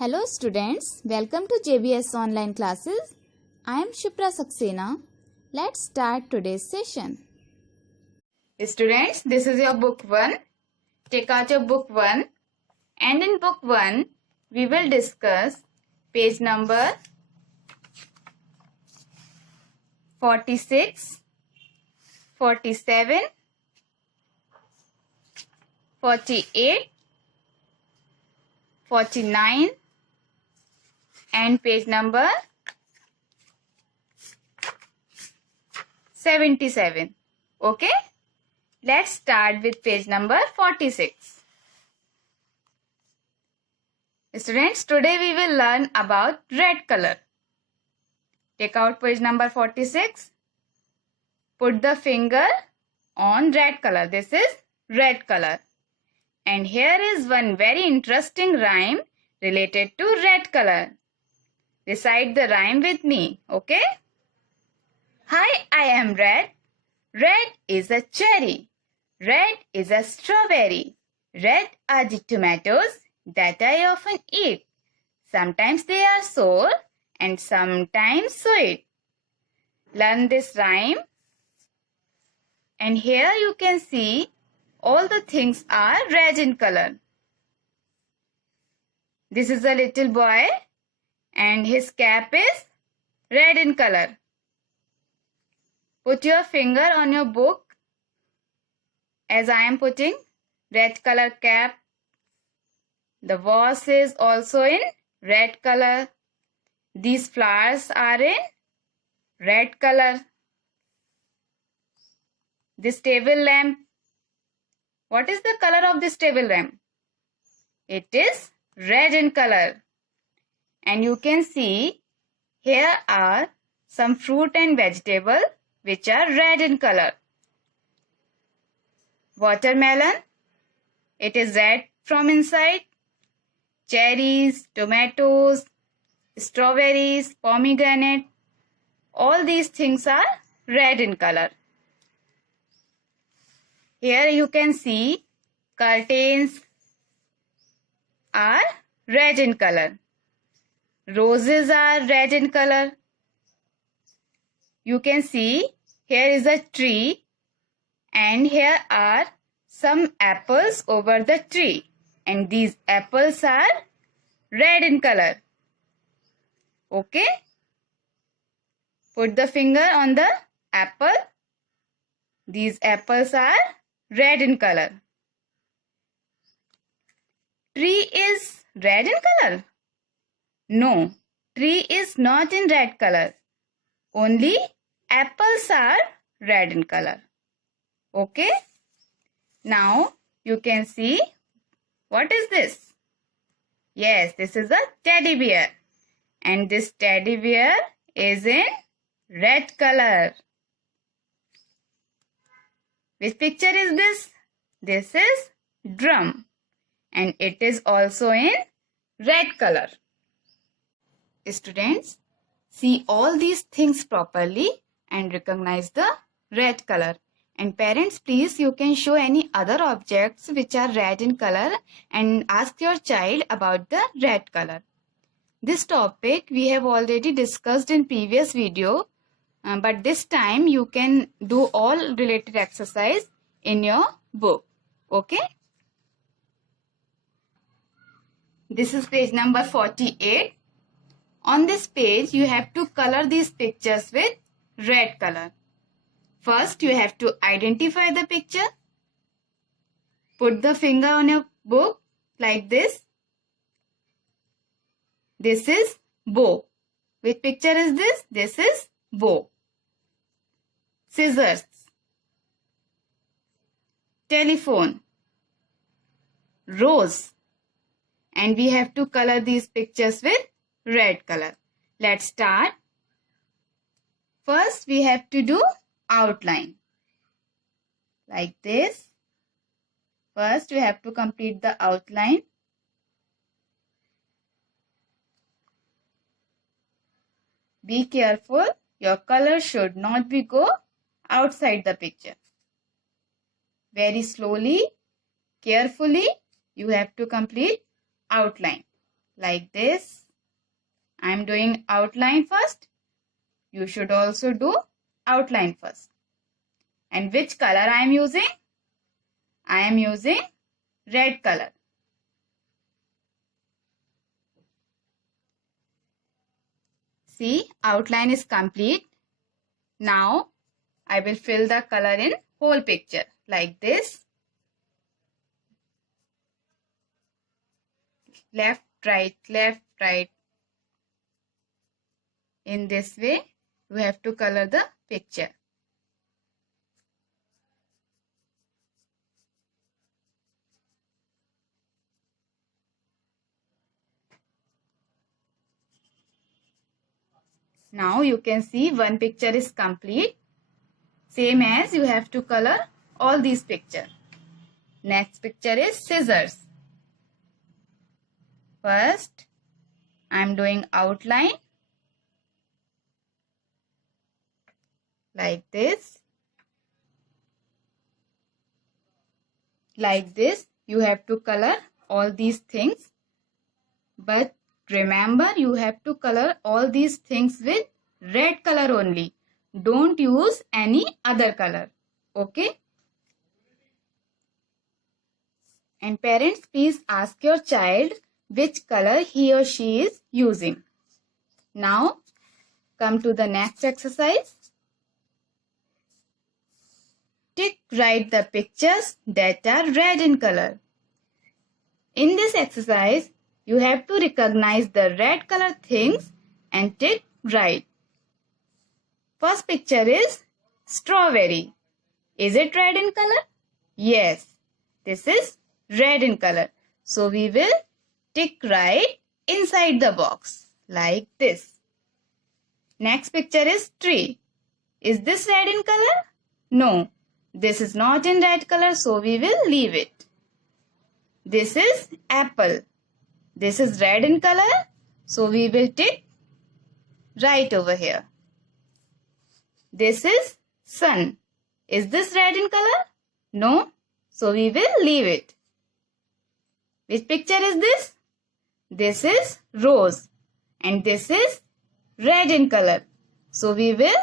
Hello students, welcome to JBS online classes. I am Shipra Saxena. Let's start today's session. Students, this is your book 1. Take out your book 1 and in book 1 we will discuss page number 46, 47, 48, 49 and page number 77. Okay? Let's start with page number 46. Students, today we will learn about red color. Take out page number 46. Put the finger on red color. This is red color. And here is one very interesting rhyme related to red color. Recite the rhyme with me, okay? Hi, I am red. Red is a cherry. Red is a strawberry. Red are the tomatoes that I often eat. Sometimes they are sour and sometimes sweet. Learn this rhyme. And here you can see all the things are red in color. This is a little boy and his cap is red in color. Put your finger on your book as I am putting red color cap. The vase is also in red color. These flowers are in red color. This table lamp. What is the color of this table lamp? It is red in color. And you can see here are some fruit and vegetable which are red in color. Watermelon, it is red from inside. Cherries, tomatoes, strawberries, pomegranate, all these things are red in color. Here you can see curtains are red in color. Roses are red in color. You can see here is a tree and here are some apples over the tree. And these apples are red in color. Okay? Put the finger on the apple. These apples are red in color. Tree is red in color? No, tree is not in red color. Only apples are red in color. Okay? Now you can see what is this? Yes, this is a teddy bear. And this teddy bear is in red color. Which picture is this? This is drum. And it is also in red color. Students, see all these things properly and recognize the red color. And parents, please, you can show any other objects which are red in color and ask your child about the red color. This topic we have already discussed in previous video, but this time you can do all related exercise in your book. Okay? This is page number 48. On this page, you have to color these pictures with red color. First, you have to identify the picture. Put the finger on your book like this. This is bow. Which picture is this? This is bow. Scissors. Telephone. Rose. And we have to color these pictures with red color. Let's start. First, we have to do outline. Like this. First, we have to complete the outline. Be careful. Your color should not be go outside the picture. Very slowly, carefully, you have to complete outline. like this. I am doing outline first. You should also do outline first. And which color I am using? I am using red color. See, outline is complete. Now, I will fill the color in whole picture like this. Left, right, left, right. In this way, we have to color the picture. Now you can see one picture is complete. Same as you have to color all these pictures. Next picture is scissors. First, I am doing outline like this. Like this, you have to color all these things. But remember, you have to color all these things with red color only. Don't use any other color. Okay? And parents, please ask your child which color he or she is using. Now, come to the next exercise. Tick right the pictures that are red in color. In this exercise, you have to recognize the red color things and tick right. First picture is strawberry. Is it red in color? Yes, this is red in color. So we will tick right inside the box like this. Next picture is tree. Is this red in color? No, this is not in red color, so we will leave it. This is apple. This is red in color, so we will tick right over here. This is sun. Is this red in color? No, so we will leave it. Which picture is this? This is rose and this is red in color, so we will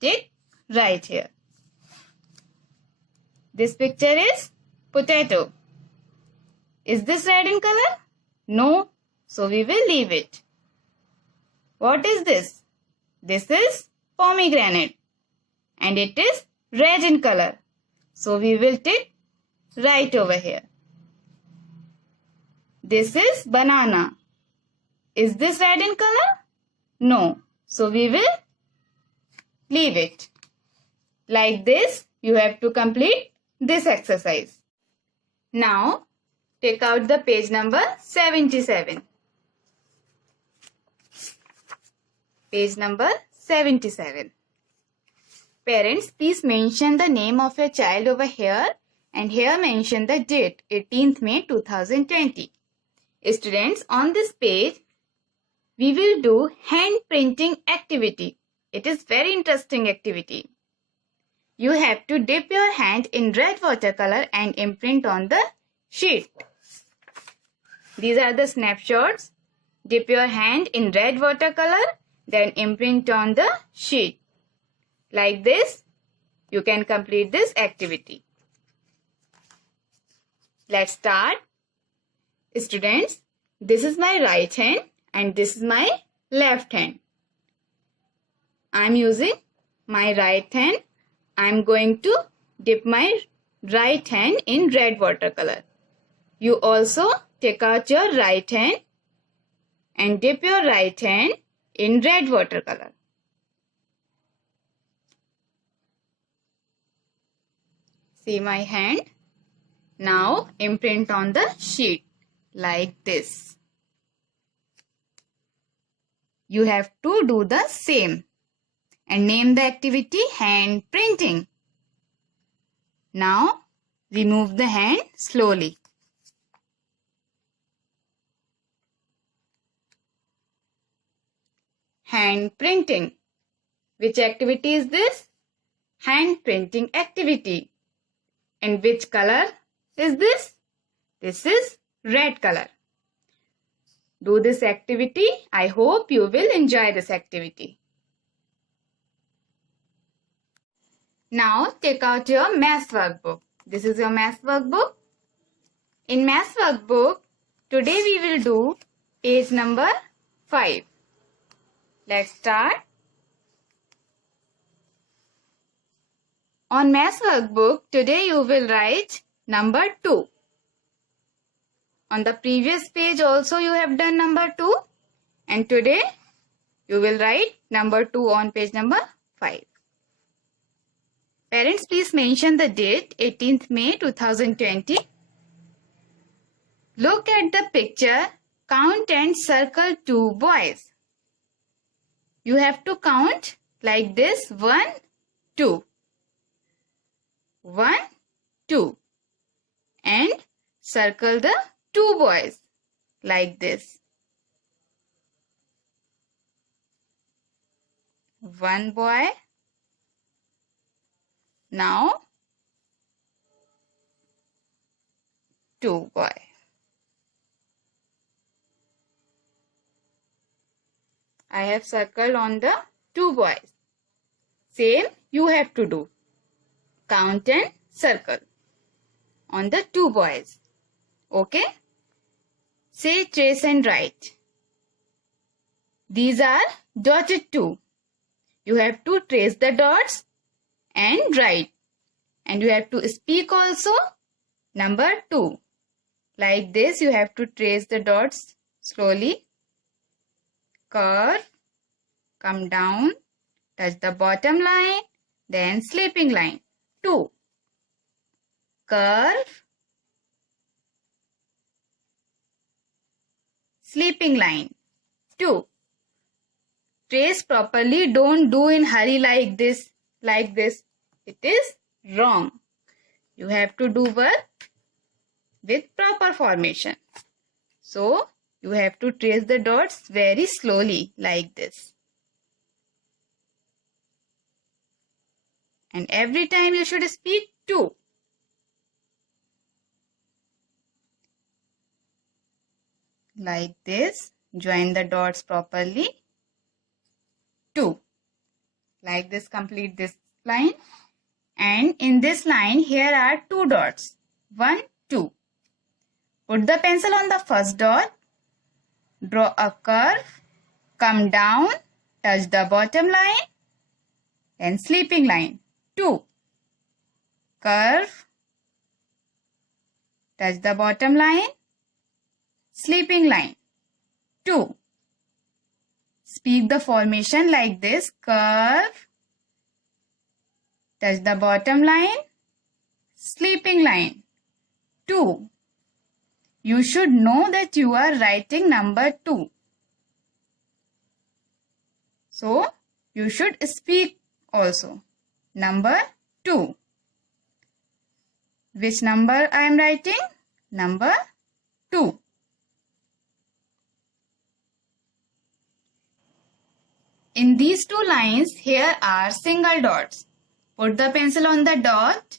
tick right here. This picture is potato. Is this red in color? No, so we will leave it. What is this? This is pomegranate and it is red in color, so we will tick right over here. This is banana. Is this red in color? No, so we will leave it. Like this, you have to complete this exercise. Now, take out the page number 77. Page number 77. Parents, please mention the name of your child over here and here mention the date 18th May 2020. Students, on this page, we will do hand printing activity. It is very interesting activity. You have to dip your hand in red watercolor and imprint on the sheet. These are the snapshots. Dip your hand in red watercolor, then imprint on the sheet. Like this, you can complete this activity. Let's start. Students, this is my right hand and this is my left hand. I am using my right hand. I am going to dip my right hand in red watercolor. You also take out your right hand and dip your right hand in red watercolor. See my hand? Now imprint on the sheet like this. You have to do the same and name the activity hand printing. Now remove the hand slowly. Hand printing. Which activity is this? Hand printing activity. And which color is this? This is red color. do this activity. I hope you will enjoy this activity. Now take out your maths workbook. This is your maths workbook. In maths workbook, today we will do page number 5. Let's start. On maths workbook, today you will write number 2. On the previous page also you have done number 2. And today you will write number 2 on page number 5. Parents, please mention the date 18th May 2020. Look at the picture. Count and circle 2 boys. You have to count like this. 1, 2. 1, 2. And circle the 2 boys like this. 1 boy. Now 2 boy. I have circled on the 2 boys. Same you have to do. Count and circle on the 2 boys. Okay? Say, trace and write. These are dotted 2. You have to trace the dots and write. And you have to speak also number 2. Like this you have to trace the dots slowly. Curve, come down, touch the bottom line, then sleeping line. 2. Curve, sleeping line. 2. Trace properly, don't do in hurry like this. It is wrong. You have to do work with proper formation. So, you have to trace the dots very slowly like this. And every time you should speak 2. Like this. Join the dots properly. 2. Like this, complete this line. And in this line, here are 2 dots. 1, 2. Put the pencil on the first dot. Draw a curve. Come down. Touch the bottom line. Then sleeping line. 2. Curve. Touch the bottom line. Sleeping line. 2. Speak the formation like this. Curve. Touch the bottom line. Sleeping line. 2. You should know that you are writing number 2. So, you should speak also. Number 2. Which number I am writing? Number 2. In these 2 lines, here are single dots. Put the pencil on the dot.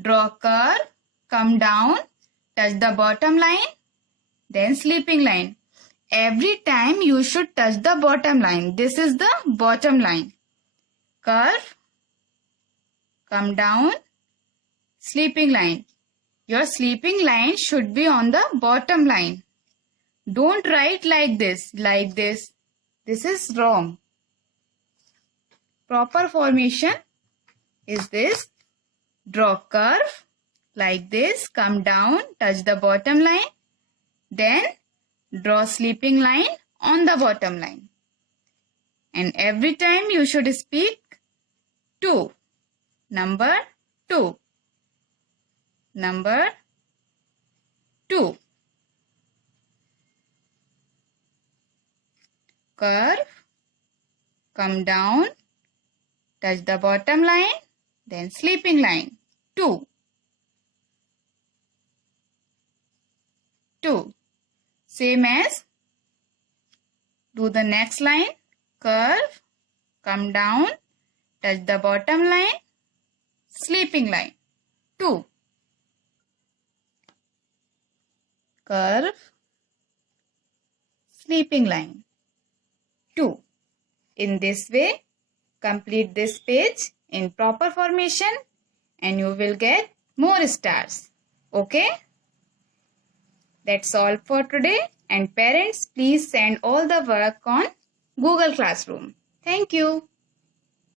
Draw a curve. Come down. Touch the bottom line. Then sleeping line. Every time you should touch the bottom line. This is the bottom line. Curve. Come down. Sleeping line. Your sleeping line should be on the bottom line. Don't write like this. This is wrong. Proper formation is this. Draw curve like this. Come down. Touch the bottom line. Then draw sleeping line on the bottom line. And every time you should speak 2. Number 2. Number 2. Curve. Come down. Touch the bottom line. Then sleeping line. 2. 2. Same as do the next line. Curve. Come down. Touch the bottom line. Sleeping line. 2. Curve. sleeping line. 2. In this way, complete this page in proper formation and you will get more stars. Okay? That's all for today, and parents, please send all the work on Google Classroom. Thank you.